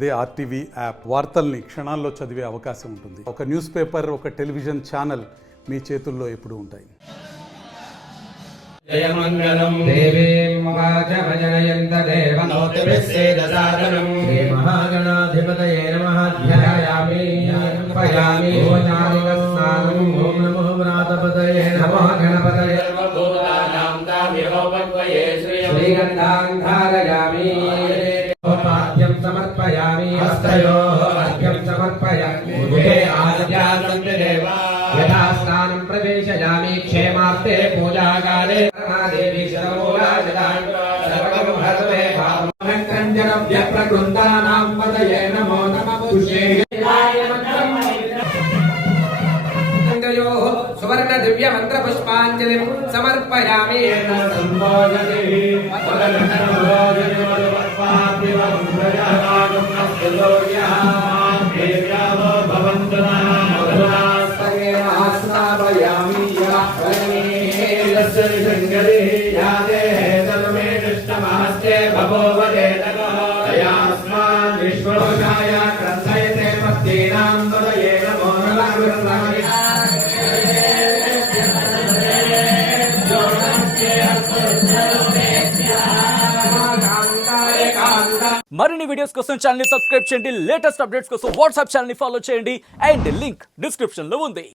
అదే RTV app వార్తల్ని క్షణాల్లో చదివే అవకాశం ఉంటుంది. ఒక న్యూస్ పేపర్, ఒక టెలివిజన్ ఛానల్ మీ చేతుల్లో ఎప్పుడూ ఉంటాయి. జయమంగళం దేవీం వాచమజనయంత దేవనోతిభిస్సేదసాదనం శ్రీ మహాగణాధిపతయే నమః. ధ్యాయామి ధ్యాయామి ఓచారికస్నానం. ఓం నమో వ్రాతపతయే నమః. గణపతయే సర్వభూతానాం తామ్యహోపత్వయే శ్రీగంధాం ధారయామి. పాద్యం సమర్పయామి. హస్తయోః అర్ఘ్యం సమర్పయామి. ముఖే ఆద్యానంత దేవా యథా స్నానం ప్రవేశయామి. క్షేమార్తే పూజాకాలే దేవి శరమూలాజదాం సర్వం భరతే భావమంత్రంజనవ్య ప్రకృందానాం పదయే నమో నమః. సువర్ణ దివ్య మంత్ర పుష్పాంజలిం సమర్పయామి. మరిన్ని వీడియోస్ కోసం ఛానల్ ని సబ్స్క్రైబ్ చేయండి. లేటెస్ట్ అప్డేట్స్ కోసం వాట్సాప్ ఛానల్ ని ఫాలో చేయండి. అండ్ లింక్ డిస్క్రిప్షన్ లో ఉంది.